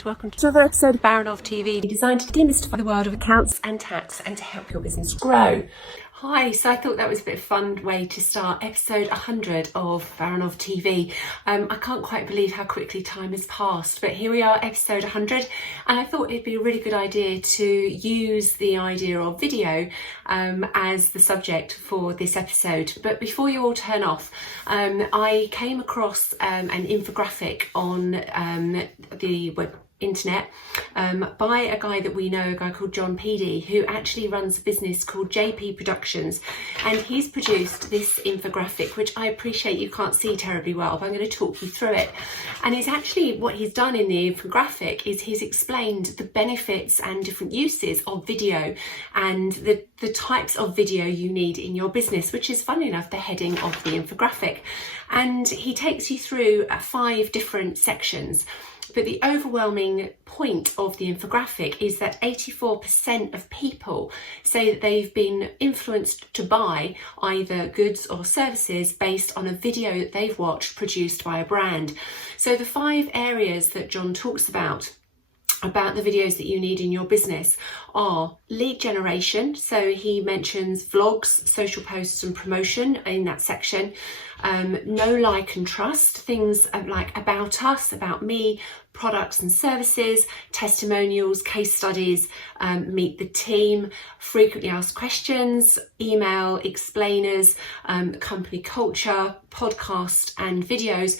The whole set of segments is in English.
and welcome to another episode of Baranov TV, designed to demystify the world of accounts and tax and to help your business grow. Hi, so I thought that was a bit of a fun way to start episode 100 of Baranov TV. I can't quite believe how quickly time has passed, but here we are, episode 100, and I thought it'd be a really good idea to use the idea of video as the subject for this episode. But before you all turn off, I came across an infographic on the internet by a guy that we know, a guy called John Peedy, who actually runs a business called JP Productions, and he's produced this infographic, which I appreciate you can't see terribly well, but I'm going to talk you through it. And it's actually, what he's done in the infographic is he's explained the benefits and different uses of video and the types of video you need in your business, which is, funny enough, the heading of the infographic. And he takes you through 5 different sections. But the overwhelming point of the infographic is that 84% of people say that they've been influenced to buy either goods or services based on a video that they've watched produced by a brand. So the 5 areas that John talks about the videos that you need in your business are lead generation. So he mentions vlogs, social posts and promotion in that section. Know, like and trust, things like about us, about me, products and services, testimonials, case studies, meet the team, frequently asked questions, email, explainers, company culture, podcast and videos,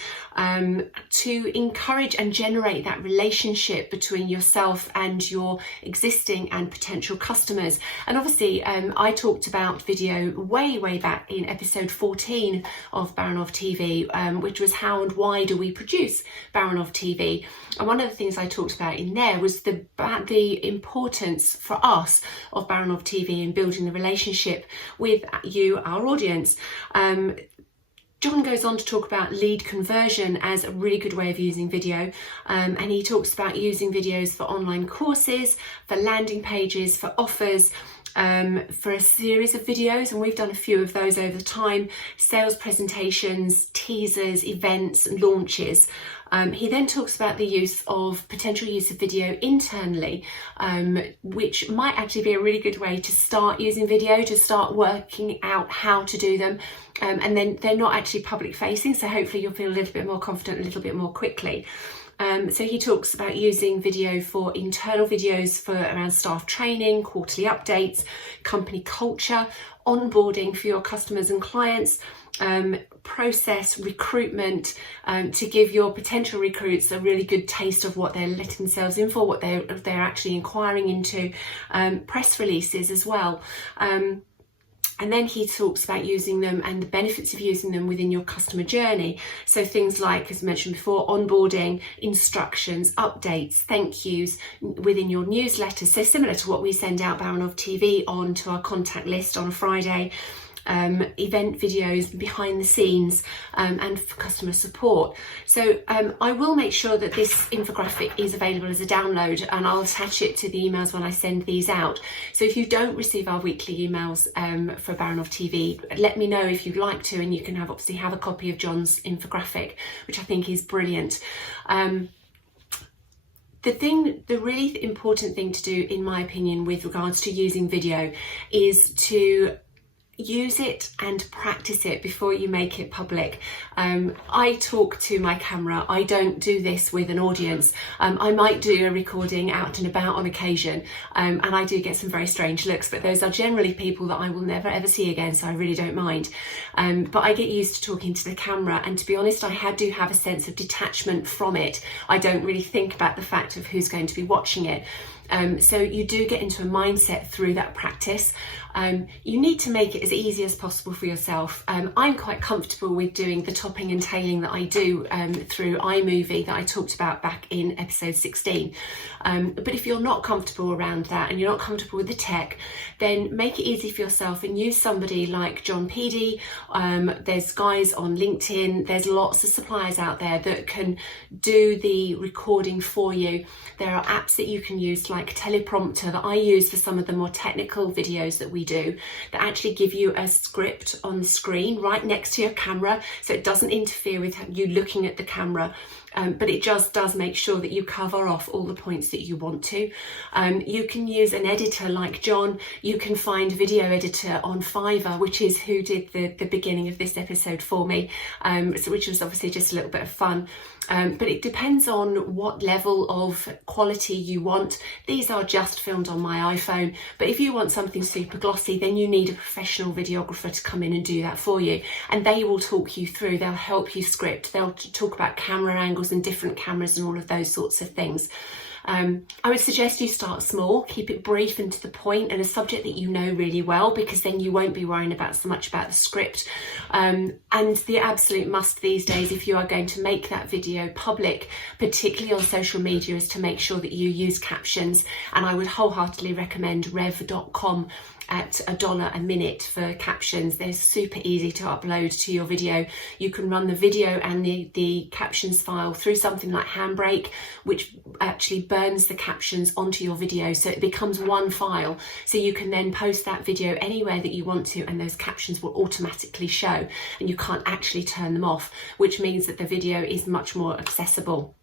to encourage and generate that relationship between yourself and your existing and potential customers. And obviously I talked about video way back in episode 14 of Baranov TV, which was how and why do we produce Baranov TV. And one of the things I talked about in there was the importance for us of Baranov TV in building the relationship with you, our audience. John goes on to talk about lead conversion as a really good way of using video, and he talks about using videos for online courses, for landing pages, for offers, for a series of videos, and we've done a few of those over time, sales presentations, teasers, events, launches. He then talks about the potential use of video internally, which might actually be a really good way to start using video, to start working out how to do them. And then they're not actually public facing, so hopefully you'll feel a little bit more confident a little bit more quickly. So he talks about using video for internal videos for around staff training, quarterly updates, company culture, onboarding for your customers and clients, process recruitment, to give your potential recruits a really good taste of what they're letting themselves in for, what they're actually inquiring into, press releases as well. And then he talks about using them and the benefits of using them within your customer journey. So things like, as mentioned before, onboarding, instructions, updates, thank yous within your newsletter. So similar to what we send out Baranov TV on to our contact list on a Friday. Event videos behind the scenes, and for customer support. So I will make sure that this infographic is available as a download, and I'll attach it to the emails when I send these out. So if you don't receive our weekly emails for Baranov TV, let me know if you'd like to, and you can obviously have a copy of John's infographic, which I think is brilliant. The really important thing to do, in my opinion, with regards to using video is to use it and practice it before you make it public. I talk to my camera. I don't do this with an audience. I might do a recording out and about on occasion, and I do get some very strange looks, but those are generally people that I will never ever see again, so I really don't mind. But I get used to talking to the camera, and to be honest, I do have a sense of detachment from it. I don't really think about the fact of who's going to be watching it. So you do get into a mindset through that practice. You need to make it as easy as possible for yourself. I'm quite comfortable with doing the topping and tailing that I do through iMovie that I talked about back in episode 16. But if you're not comfortable around that and you're not comfortable with the tech, then make it easy for yourself and use somebody like John Peedy. There's guys on LinkedIn. There's lots of suppliers out there that can do the recording for you. There are apps that you can use like Teleprompter that I use for some of the more technical videos that we do, that actually give you a script on the screen right next to your camera, so it doesn't interfere with you looking at the camera. but it just does make sure that you cover off all the points that you want to. You can use an editor like John. You can find video editor on Fiverr, which is who did the beginning of this episode for me, which was obviously just a little bit of fun. But it depends on what level of quality you want. These are just filmed on my iPhone, but if you want something super glossy, then you need a professional videographer to come in and do that for you. And they will talk you through, they'll help you script, they'll talk about camera angles and different cameras and all of those sorts of things. I would suggest you start small, keep it brief and to the point, and a subject that you know really well, because then you won't be worrying so much about the script. And the absolute must these days, if you are going to make that video public, particularly on social media, is to make sure that you use captions. And I would wholeheartedly recommend rev.com at $1 a minute for captions. They're super easy to upload to your video. You can run the video and the captions file through something like Handbrake, which actually burns the captions onto your video, so it becomes one file. So you can then post that video anywhere that you want to, and those captions will automatically show, and you can't actually turn them off, which means that the video is much more accessible.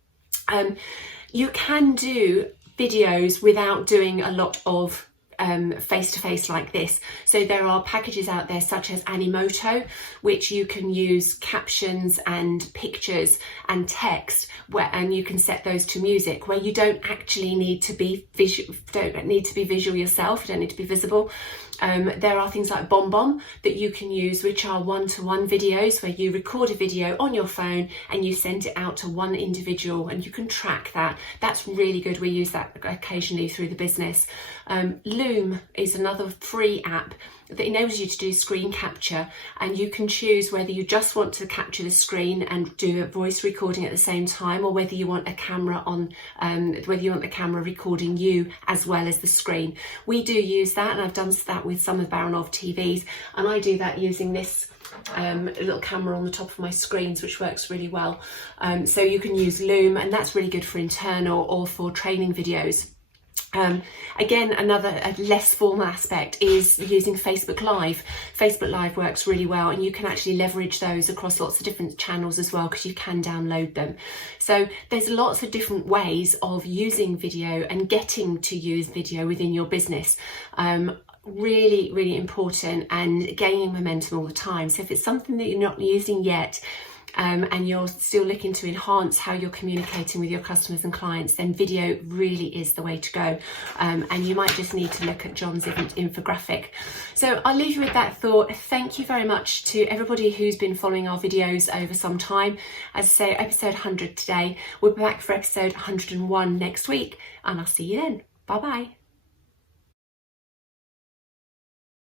You can do videos without doing a lot of face-to-face like this. So there are packages out there such as Animoto, which you can use captions and pictures and text, and you can set those to music, where you don't actually need to be visual, yourself, you don't need to be visible. There are things like BombBomb that you can use, which are one-to-one videos, where you record a video on your phone and you send it out to one individual, and you can track that. That's really good. We use that occasionally through the business. Loom is another free app that enables you to do screen capture, and you can choose whether you just want to capture the screen and do a voice recording at the same time, or whether you want a camera on, whether you want the camera recording you as well as the screen. We do use that, and I've done that with some of Baranov TVs, and I do that using this little camera on the top of my screens, which works really well. So you can use Loom, and that's really good for internal or for training videos. Again, another less formal aspect is using Facebook Live. Facebook Live works really well, and you can actually leverage those across lots of different channels as well, because you can download them. So there's lots of different ways of using video and getting to use video within your business. Really, really important, and gaining momentum all the time. So if it's something that you're not using yet, and you're still looking to enhance how you're communicating with your customers and clients, then video really is the way to go. And you might just need to look at John's infographic. So I'll leave you with that thought. Thank you very much to everybody who's been following our videos over some time. As I say, episode 100 today. We'll be back for episode 101 next week, and I'll see you then. Bye bye.